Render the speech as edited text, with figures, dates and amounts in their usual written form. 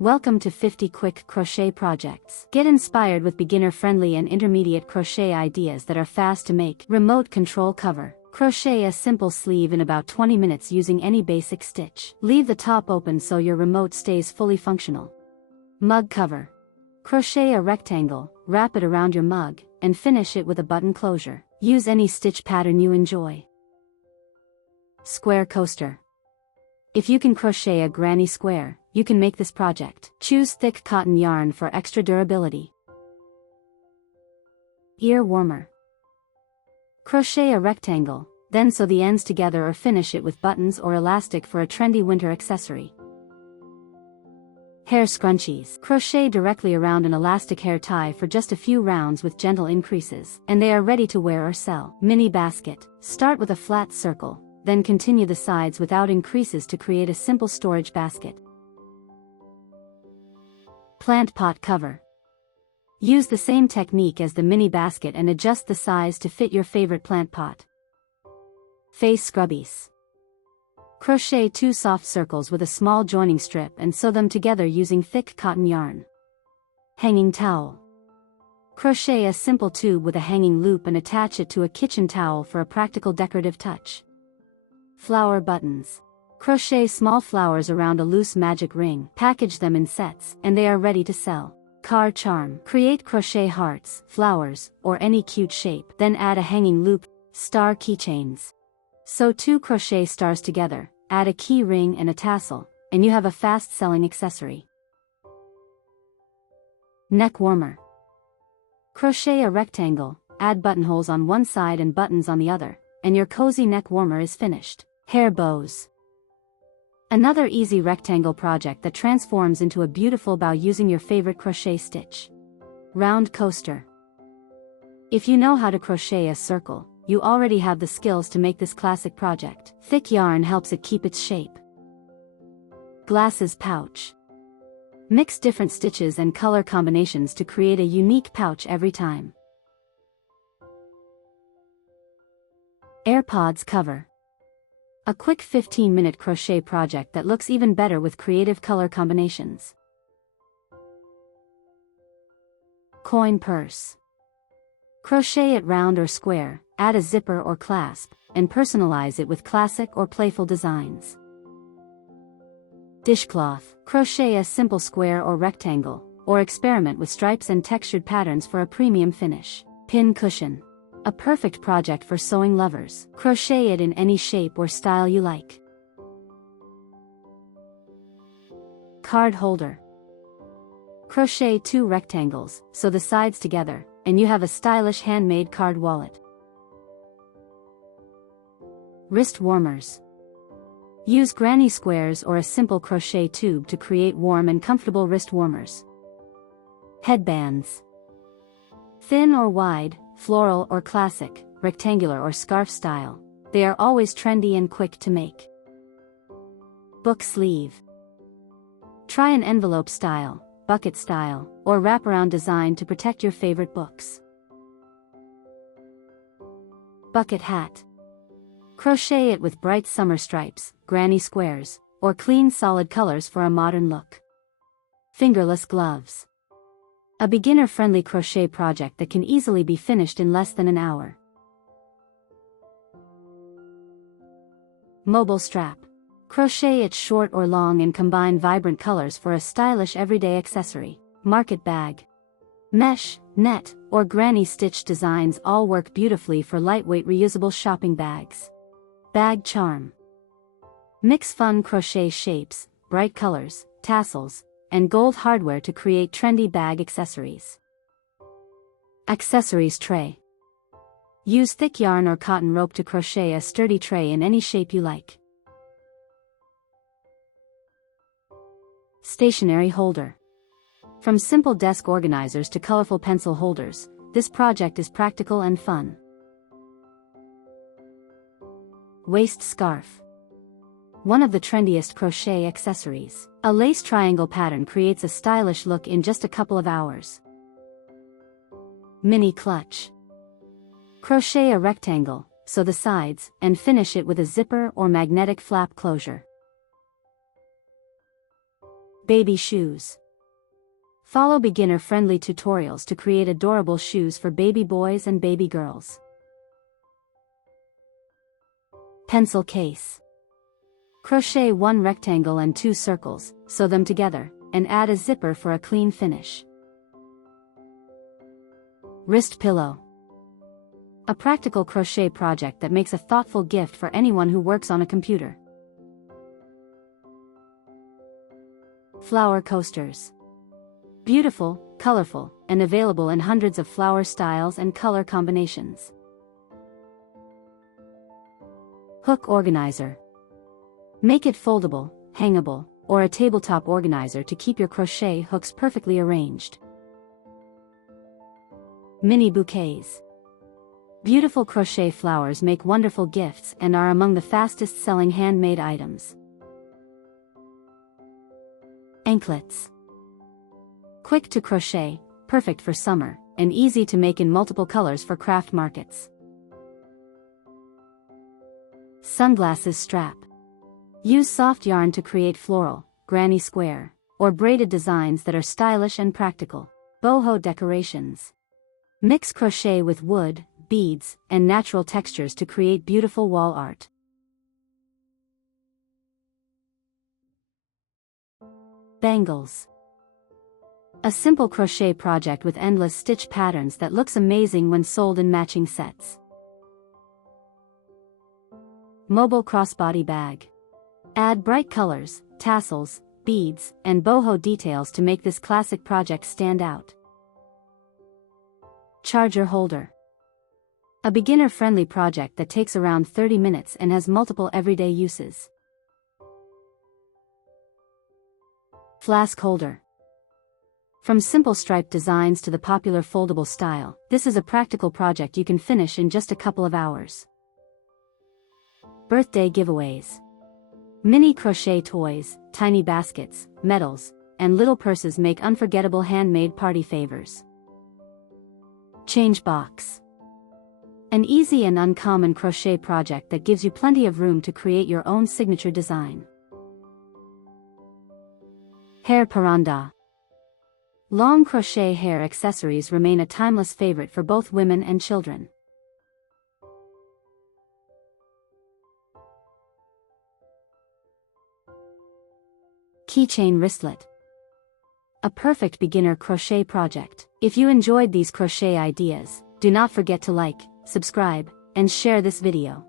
Welcome to 50 Quick Crochet Projects. Get inspired with beginner-friendly and intermediate crochet ideas that are fast to make. Remote control cover. Crochet a simple sleeve in about 20 minutes using any basic stitch. Leave the top open so your remote stays fully functional. Mug cover. Crochet a rectangle, wrap it around your mug, and finish it with a button closure. Use any stitch pattern you enjoy. Square coaster. If you can crochet a granny square, you can make this project. Choose thick cotton yarn for extra durability. Ear warmer. Crochet a rectangle, then sew the ends together or finish it with buttons or elastic for a trendy winter accessory. Hair scrunchies. Crochet directly around an elastic hair tie for just a few rounds with gentle increases, and they are ready to wear or sell. Mini basket. Start with a flat circle, then continue the sides without increases to create a simple storage basket. Plant pot cover. Use the same technique as the mini basket and adjust the size to fit your favorite plant pot. Face scrubbies. Crochet 2 soft circles with a small joining strip and sew them together using thick cotton yarn. Hanging towel. Crochet a simple tube with a hanging loop and attach it to a kitchen towel for a practical decorative touch. Flower buttons. Crochet small flowers around a loose magic ring, package them in sets, and they are ready to sell. Car charm. Create crochet hearts, flowers, or any cute shape, then add a hanging loop. Star keychains. Sew 2 crochet stars together, add a key ring and a tassel, and you have a fast-selling accessory. Neck warmer. Crochet a rectangle, add buttonholes on one side and buttons on the other, and your cozy neck warmer is finished. Hair bows. Another easy rectangle project that transforms into a beautiful bow using your favorite crochet stitch. Round coaster. If you know how to crochet a circle, you already have the skills to make this classic project. Thick yarn helps it keep its shape. Glasses pouch. Mix different stitches and color combinations to create a unique pouch every time. AirPods cover. A quick 15-minute crochet project that looks even better with creative color combinations. Coin purse. Crochet it round or square, add a zipper or clasp, and personalize it with classic or playful designs. Dishcloth. Crochet a simple square or rectangle, or experiment with stripes and textured patterns for a premium finish. Pin cushion. A perfect project for sewing lovers. Crochet it in any shape or style you like. Card holder. Crochet 2 rectangles, sew the sides together, and you have a stylish handmade card wallet. Wrist warmers. Use granny squares or a simple crochet tube to create warm and comfortable wrist warmers. Headbands. Thin or wide, floral or classic, rectangular or scarf style, they are always trendy and quick to make. Book sleeve. Try an envelope style, bucket style, or wraparound design to protect your favorite books. Bucket hat. Crochet it with bright summer stripes, granny squares, or clean solid colors for a modern look. Fingerless gloves. A beginner-friendly crochet project that can easily be finished in less than an hour. Mobile strap. Crochet it short or long and combine vibrant colors for a stylish everyday accessory. Market bag. Mesh, net, or granny stitch designs all work beautifully for lightweight reusable shopping bags. Bag charm. Mix fun crochet shapes, bright colors, tassels, and gold hardware to create trendy bag accessories. Accessories tray. Use thick yarn or cotton rope to crochet a sturdy tray in any shape you like. Stationery holder. From simple desk organizers to colorful pencil holders, this project is practical and fun. Waist scarf. One of the trendiest crochet accessories. A lace triangle pattern creates a stylish look in just a couple of hours. Mini clutch. Crochet a rectangle, sew the sides, and finish it with a zipper or magnetic flap closure. Baby shoes. Follow beginner-friendly tutorials to create adorable shoes for baby boys and baby girls. Pencil case. Crochet one rectangle and two circles, sew them together, and add a zipper for a clean finish. Wrist pillow. A practical crochet project that makes a thoughtful gift for anyone who works on a computer. Flower coasters. Beautiful, colorful, and available in hundreds of flower styles and color combinations. Hook organizer. Make it foldable, hangable, or a tabletop organizer to keep your crochet hooks perfectly arranged. Mini bouquets. Beautiful crochet flowers make wonderful gifts and are among the fastest-selling handmade items. Anklets. Quick to crochet, perfect for summer, and easy to make in multiple colors for craft markets. Sunglasses strap. Use soft yarn to create floral, granny square, or braided designs that are stylish and practical. Boho decorations. Mix crochet with wood, beads, and natural textures to create beautiful wall art. Bangles. A simple crochet project with endless stitch patterns that looks amazing when sold in matching sets. Mobile crossbody bag. Add bright colors, tassels, beads, and boho details to make this classic project stand out. Charger holder. A beginner-friendly project that takes around 30 minutes and has multiple everyday uses. Flask holder. From simple striped designs to the popular foldable style, this is a practical project you can finish in just a couple of hours. Birthday giveaways. Mini crochet toys, tiny baskets, medals, and little purses make unforgettable handmade party favors. Change box. An easy and uncommon crochet project that gives you plenty of room to create your own signature design. Hair paranda. Long crochet hair accessories remain a timeless favorite for both women and children. Keychain wristlet. A perfect beginner crochet project. If you enjoyed these crochet ideas, do not forget to like, subscribe, and share this video.